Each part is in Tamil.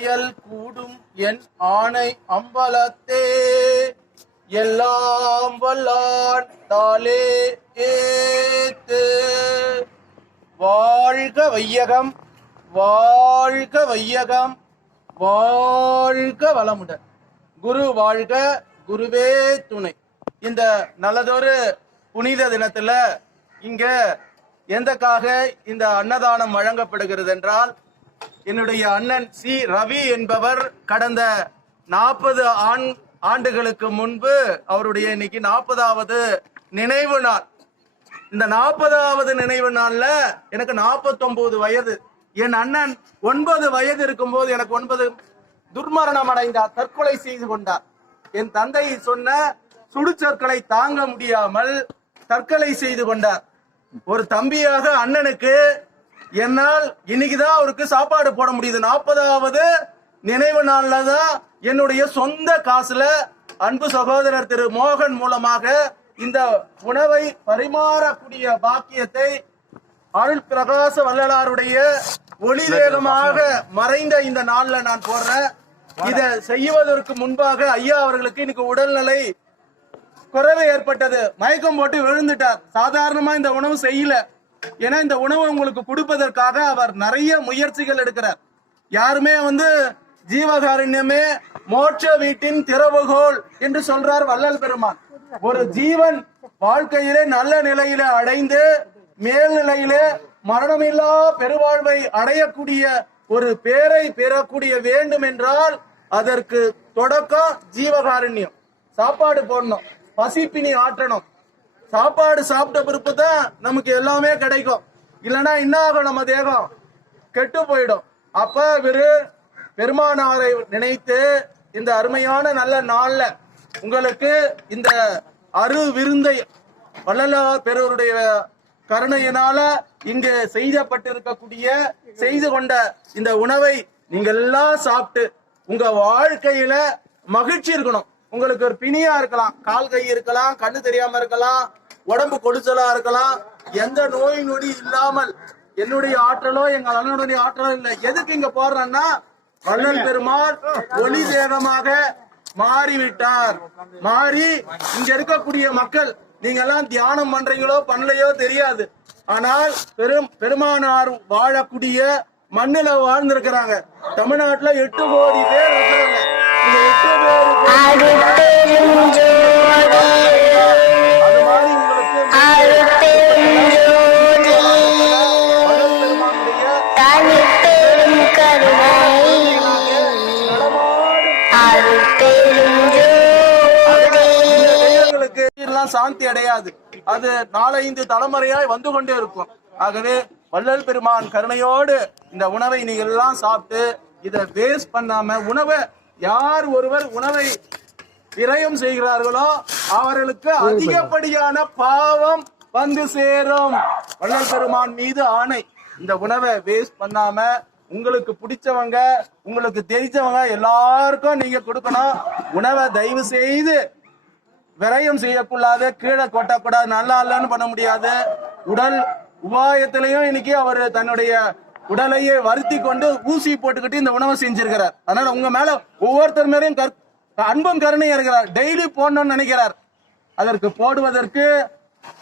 செயல் கூடும் என் ஆணை அம்பலத்தே. எல்லாம் வல்லான் தாலே ஏத்து. வாழ்க வையகம் வாழ்க வையகம் வாழ்க வளமுடன். குரு வாழ்க குருவே துணை. இந்த நல்லதொரு புனித தினத்துல இங்க எந்தக்காக இந்த அன்னதானம் வழங்கப்படுகிறது என்றால் என்னுடைய அண்ணன் சி. ரவி என்பவர் கடந்த நாற்பது ஆண் ஆண்டுகளுக்கு முன்பு அவருடைய இன்னைக்கு நாற்பதாவது நினைவு நாள். இந்த நாற்பதாவது நினைவு நாள்ல எனக்கு 49 வயது. என் அண்ணன் ஒன்பது வயது இருக்கும்போது எனக்கு ஒன்பது துர்மரணம் அடைந்தார் தற்கொலை செய்து கொண்டார். என் தந்தை சொன்ன சுடுச்சொற்களை தாங்க முடியாமல் தற்கொலை செய்து கொண்டார். ஒரு தம்பியாக அண்ணனுக்கு என்னால் இன்னைக்குதான் அவருக்கு சாப்பாடு போட முடியுது. நாற்பதாவது நினைவு நாள்ல தான் என்னுடைய சொந்த காசுல அன்பு சகோதரர் திரு மோகன் மூலமாக இந்த உணவை பரிமாறக்கூடிய பாக்கியத்தை அருள் பிரகாச வள்ளலாருடைய ஒளி வேகமாக மறைந்த இந்த நாள்ல நான் போடுறேன். இத செய்வதற்கு முன்பாக ஐயா அவர்களுக்கு இன்னைக்கு உடல்நிலை குறைவு ஏற்பட்டது. மயக்கம் போட்டு விழுந்துட்டார். சாதாரணமா இந்த உணவு செய்யல. ஏன்னா இந்த உணவு உங்களுக்கு கொடுப்பதற்காக அவர் நிறைய முயற்சிகள் எடுக்கிறார். யாருமே வந்து ஜீவகாருண்யமே மோட்ச வீட்டின் திறவுகோல் என்று சொல்றார் வள்ளல் பெருமான். ஒரு ஜீவன் வாழ்க்கையிலே நல்ல நிலையில அடைந்து மேல்நிலையிலே மரணமில்லா பெருவாழ்வை அடையக்கூடிய ஒரு பேரை பெறக்கூடிய வேண்டும் என்றால் அதற்கு தொடக்கம் ஜீவகாருண்யம். சாப்பாடு போடணும் பசிப்பினி ஆற்றணும். சாப்பாடு சாப்பிட்ட பிறப்பு தான் நமக்கு எல்லாமே கிடைக்கும். இல்லைன்னா என்ன ஆகும்? நம்ம தேகம் கெட்டு போயிடும். அப்ப இவரு பெருமானாரை நினைத்து இந்த அருமையான நல்ல நாள்ல உங்களுக்கு இந்த அரு விருந்தை வள்ளலார் பெருவருடைய கருணையினால இங்கு செய்தப்பட்டிருக்கக்கூடிய செய்து கொண்ட இந்த உணவை நீங்க எல்லாம் சாப்பிட்டு உங்க வாழ்க்கையில மகிழ்ச்சி இருக்கணும். உங்களுக்கு ஒரு பிணியா இருக்கலாம் கால் கை இருக்கலாம் கண்ணு தெரியாம இருக்கலாம். உடம்பு கொடிச்சலா இருக்கலாம். எந்த நோய் நொடி இல்லாமல் என்னுடைய ஆற்றலோ எங்க அண்ணனுடைய ஆற்றலோ இல்லை. எதுக்கு இங்க போடுறேன்னா வள்ளல் பெருமாள் ஒளி தேகமாக மாறிவிட்டார். மாறி இங்க இருக்கக்கூடிய மக்கள் நீங்க எல்லாம் தியானம் பண்றீங்களோ பண்ணலையோ தெரியாது. ஆனால் பெரும் பெருமானார் வாழக்கூடிய மண்ணுல வாழ்ந்திருக்கிறாங்க. தமிழ்நாட்டுல எட்டு கோடி பேர் இருக்கிறாங்க இந்த எட்டு பேருக்கு சாந்தி அடையாது. அது நாலைந்து தலைமுறையாய் வந்து கொண்டே இருக்கும். ஆகவே வள்ளல் பெருமான் கருணையோடு இந்த உணவை நீங்க எல்லாம் சாப்பிட்டு இதை வேஸ்ட் பண்ணாம உணவை யார் ஒருவர் உணவை விரயம் செய்கிறார்களோ அவர்களுக்கு அதிகப்படியான பாவம் வந்து சேரும். வள்ளல் பெருமான் மீது ஆணை. இந்த உணவை வேஸ்ட் பண்ணாம உங்களுக்கு பிடிச்சவங்க உங்களுக்கு தெரிஞ்சவங்க எல்லாருக்கும் நீங்க கொடுக்கணும். உணவை தயவு செய்து விரயம் செய்யக்கூடாது கீழே கொட்டக்கூடாது நல்லா இல்லைன்னு பண்ண முடியாது. உடல் உபாயத்திலையும் இன்னைக்கு அவர் தன்னுடைய உடலையே வருத்தி கொண்டு ஊசி போட்டுக்கிட்டு இந்த உணவை செஞ்சிருக்கிறார். அதனால உங்க மேல ஒவ்வொருத்தர் மேலையும் அன்பும் கருணையும் இருக்கிறார். டெய்லி போடணும்னு நினைக்கிறார். அதற்கு போடுவதற்கு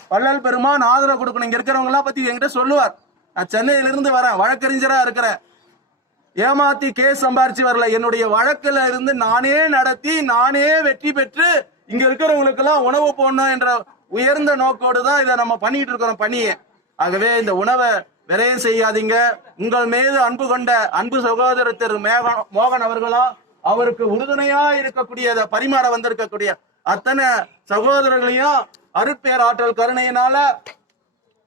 வள்ளல் பெருமான் ஆதரவு கொடுக்கணும். இங்க இருக்கிறவங்க எல்லாம் பத்தி என்கிட்ட சொல்லுவார். நான் சென்னையில இருந்து வரேன். வழக்கறிஞரா இருக்கிறேன். ஏமாத்தி கேஸ் சம்பாரிச்சு வரல. என்னுடைய வழக்குல இருந்து நானே நடத்தி நானே வெற்றி பெற்று இங்க இருக்கிறவங்களுக்கு எல்லாம் உணவு போடணும் என்ற உயர்ந்த நோக்கோடு தான் இதை நம்ம பண்ணிட்டு இருக்கிறோம் பணியை. ஆகவே இந்த உணவை விரயம் செய்யாதீங்க. உங்கள் மீது அன்பு கொண்ட அன்பு சகோதரர் திரு மேகன் மோகன் அவர்களும் அவருக்கு உறுதுணையா இருக்கக்கூடிய பரிமாற வந்திருக்கக்கூடிய அத்தனை சகோதரர்களையும் அருட்பேராற்றல் கருணையினால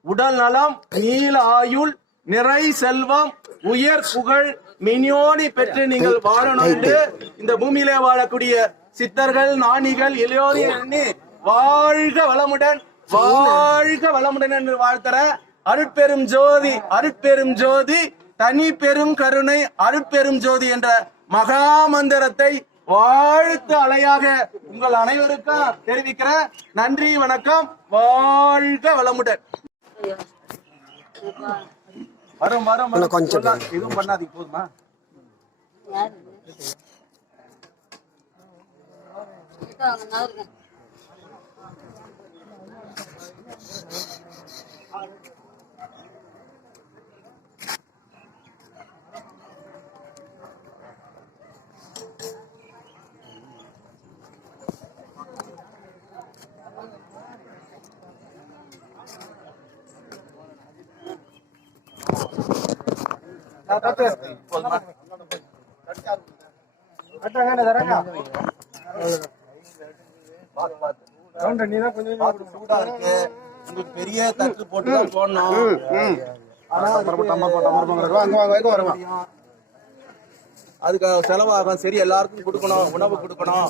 உடல் நலம் நீல ஆயுள் நிறை செல்வம் உயர் புகழ் மினியோடி பெற்று நீங்கள் வாழணும் என்று இந்த பூமியிலே வாழக்கூடிய சித்தர்கள் நாணிகள் இளையோரையும் எண்ணி வாழ்க வளமுடன் வாழ்க வளமுடன் என்று வாழ்த்துற அருட்பெரும் ஜோதி அருட்பெரும் ஜோதி தனி பெரும் கருணை அருட்பெரும் ஜோதி என்ற மகா மந்திரத்தை வாழ்த்து அலையாக உங்கள் அனைவருக்கும் தெரிவிக்கிறேன் நன்றி வணக்கம் வாழ்க வளமுடன். வரும் வரும். கொஞ்சம் எதுவும் பண்ணாதீங்க போதுமா? யாரு அவங்க நகருங்க சூடா இருக்கு. உங்களுக்கு பெரிய தட்டு போட்டு தான் போடணும். அதுக்கு செலவாகும் சரி எல்லாருக்கும் கொடுக்கணும் உணவு கொடுக்கணும்.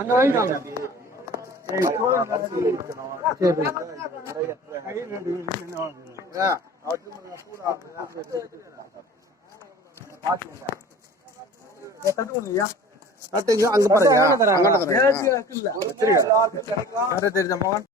அங்க பாருங்க. அங்க கிடைக்கும்